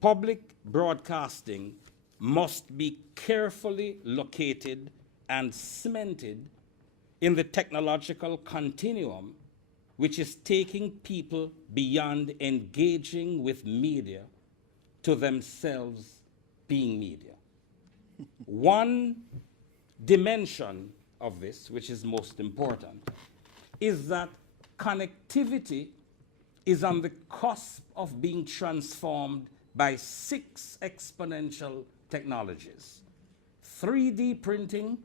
public broadcasting must be carefully located and cemented in the technological continuum, which is taking people beyond engaging with media to themselves being media. One dimension of this, which is most important, is that connectivity is on the cusp of being transformed by 6 exponential technologies: 3D printing,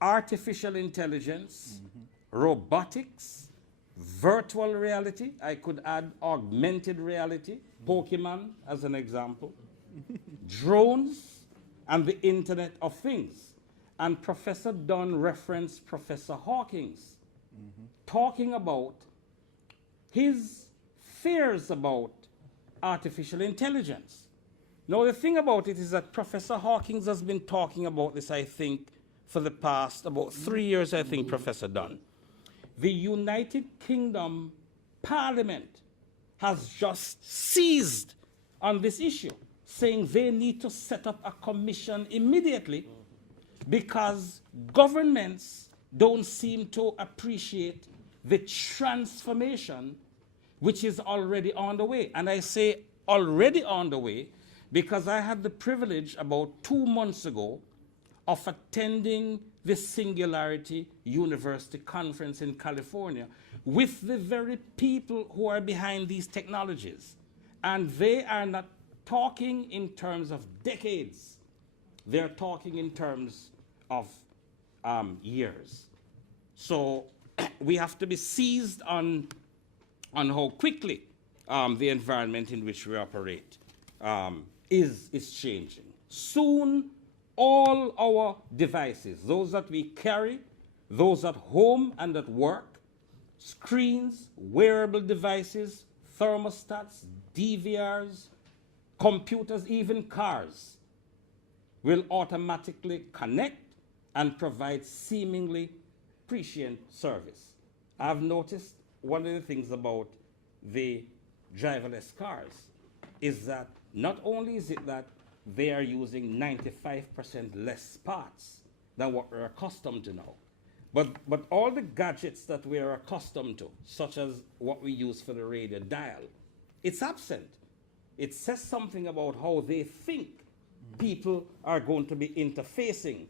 artificial intelligence, robotics, virtual reality. I could add augmented reality, Pokemon as an example, drones, and the Internet of Things. And Professor Dunn referenced Professor Hawkins talking about his fears about artificial intelligence. Now, the thing about it is that Professor Hawkins has been talking about this, I think, for the past about 3 years, I think, Professor Dunn. The United Kingdom Parliament has just seized on this issue, saying they need to set up a commission immediately because governments don't seem to appreciate the transformation which is already on the way. And I say already on the way because I had the privilege about 2 months ago of attending the Singularity University Conference in California with the very people who are behind these technologies. And they are not talking in terms of decades. They're talking in terms of years. So we have to be seized on how quickly the environment in which we operate is changing. Soon, all our devices, those that we carry, those at home and at work, screens, wearable devices, thermostats, DVRs, computers, even cars, will automatically connect and provide seemingly prescient service. I've noticed one of the things about the driverless cars is that not only is it that they are using 95% less parts than what we're accustomed to now, but all the gadgets that we're accustomed to, such as what we use for the radio dial, it's absent. It says something about how they think people are going to be interfacing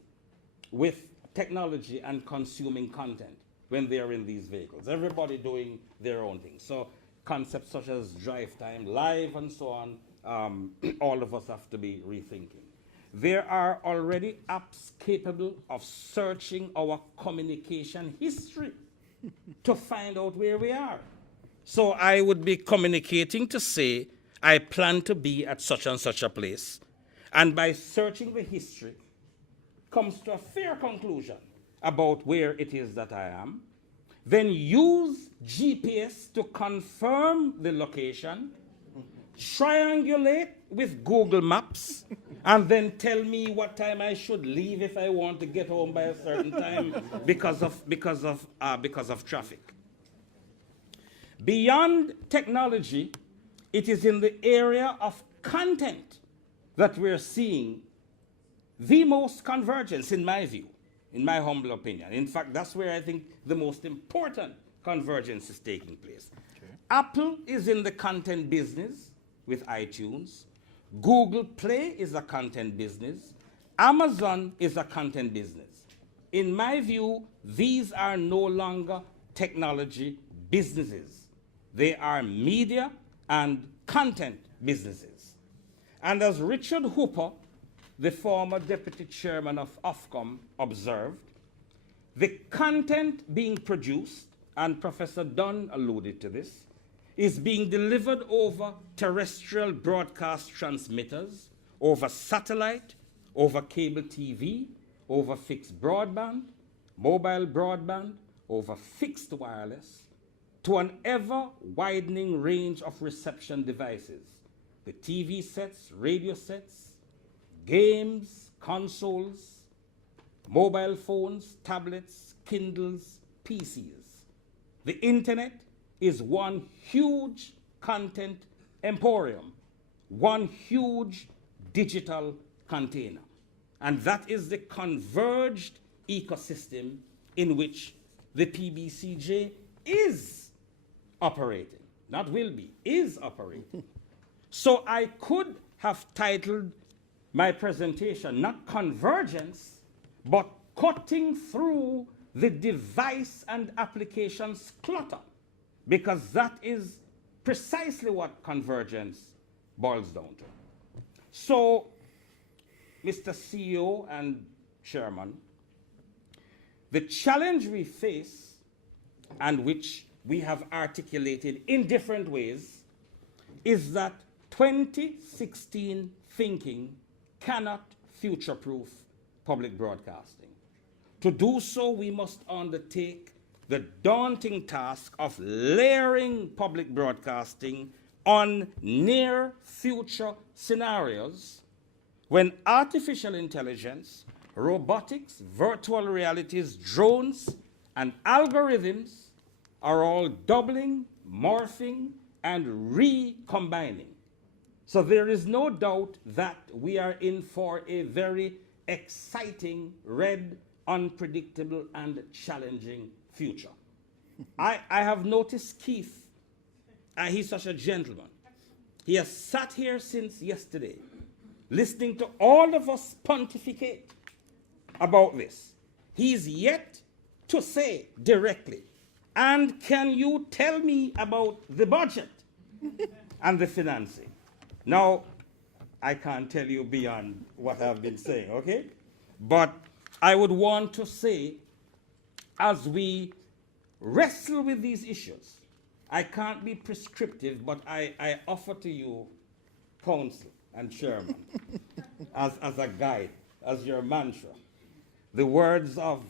with technology and consuming content when they are in these vehicles. Everybody doing their own thing. So concepts such as drive time, live, and so on, all of us have to be rethinking. There are already apps capable of searching our communication history to find out where we are. So I would be communicating to say, I plan to be at such and such a place. And by searching the history, comes to a fair conclusion about where it is that I am. Then use GPS to confirm the location, triangulate with Google Maps, and then tell me what time I should leave if I want to get home by a certain time because of traffic. Beyond technology, it is in the area of content that we're seeing the most convergence, in my view, in my humble opinion. In fact, that's where I think the most important convergence is taking place. Okay. Apple is in the content business with iTunes. Google Play is a content business. Amazon is a content business. In my view, these are no longer technology businesses. They are media and content businesses. And as Richard Hooper, the former deputy chairman of Ofcom, observed, the content being produced, and Professor Dunn alluded to this, is being delivered over terrestrial broadcast transmitters, over satellite, over cable TV, over fixed broadband, mobile broadband, over fixed wireless, to an ever-widening range of reception devices, the TV sets, radio sets, games, consoles, mobile phones, tablets, Kindles, PCs. The internet is one huge content emporium one huge digital container. And that is the converged ecosystem in which the PBCJ is operating. Not will be, is operating. So I could have titled my presentation not Convergence, but Cutting Through the Device and Applications Clutter, because that is precisely what convergence boils down to. So, Mr. CEO and Chairman, the challenge we face, and which we have articulated in different ways, is that 2016 thinking cannot future-proof public broadcasting. To do so, we must undertake the daunting task of layering public broadcasting on near-future scenarios when artificial intelligence, robotics, virtual realities, drones, and algorithms are all doubling, morphing, and recombining. So there is no doubt that we are in for a very exciting, red, unpredictable, and challenging future. I have noticed Keith, he's such a gentleman. He has sat here since yesterday, listening to all of us pontificate about this. He's yet to say directly, and can you tell me about the budget and the financing? Now, I can't tell you beyond what I've been saying, okay? But I would want to say, as we wrestle with these issues, I can't be prescriptive, but I offer to you counsel and chairman as a guide, as your mantra. The words of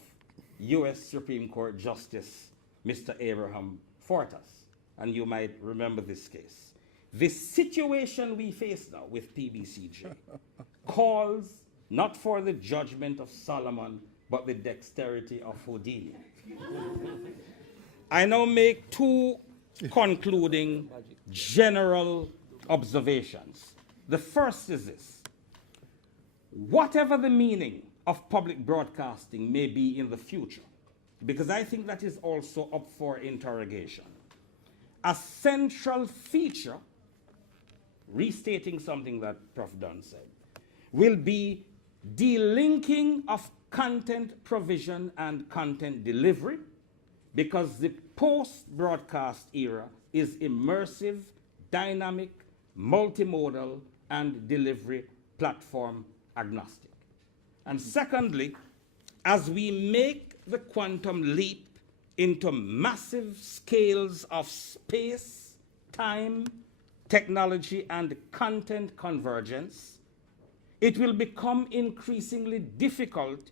U.S. Supreme Court Justice Mr. Abraham Fortas, and you might remember this case. The situation we face now with PBCJ calls not for the judgment of Solomon, but the dexterity of Houdini. I now make two concluding general observations. The first is this: whatever the meaning of public broadcasting may be in the future, because I think that is also up for interrogation, a central feature, restating something that Prof. Dunn said, will be delinking of content provision and content delivery, because the post-broadcast era is immersive, dynamic, multimodal, and delivery platform agnostic. And secondly, as we make the quantum leap into massive scales of space, time, technology, and content convergence, it will become increasingly difficult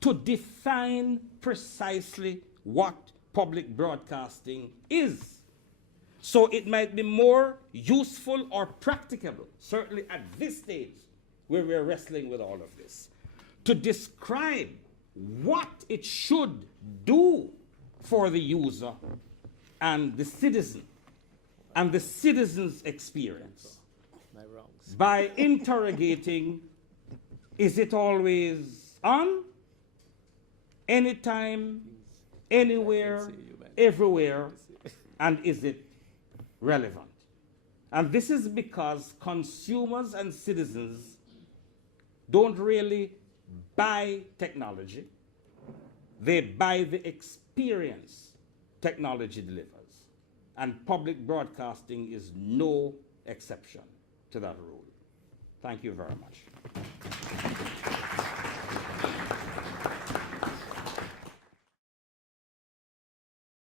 to define precisely what public broadcasting is. So it might be more useful or practicable, certainly at this stage where we're wrestling with all of this, to describe what it should do for the user and the citizen and the citizen's experience by interrogating, is it always on, anytime, anywhere, everywhere, and is it relevant? And this is because consumers and citizens don't really buy technology. They buy the experience technology delivers. And public broadcasting is no exception to that rule. Thank you very much.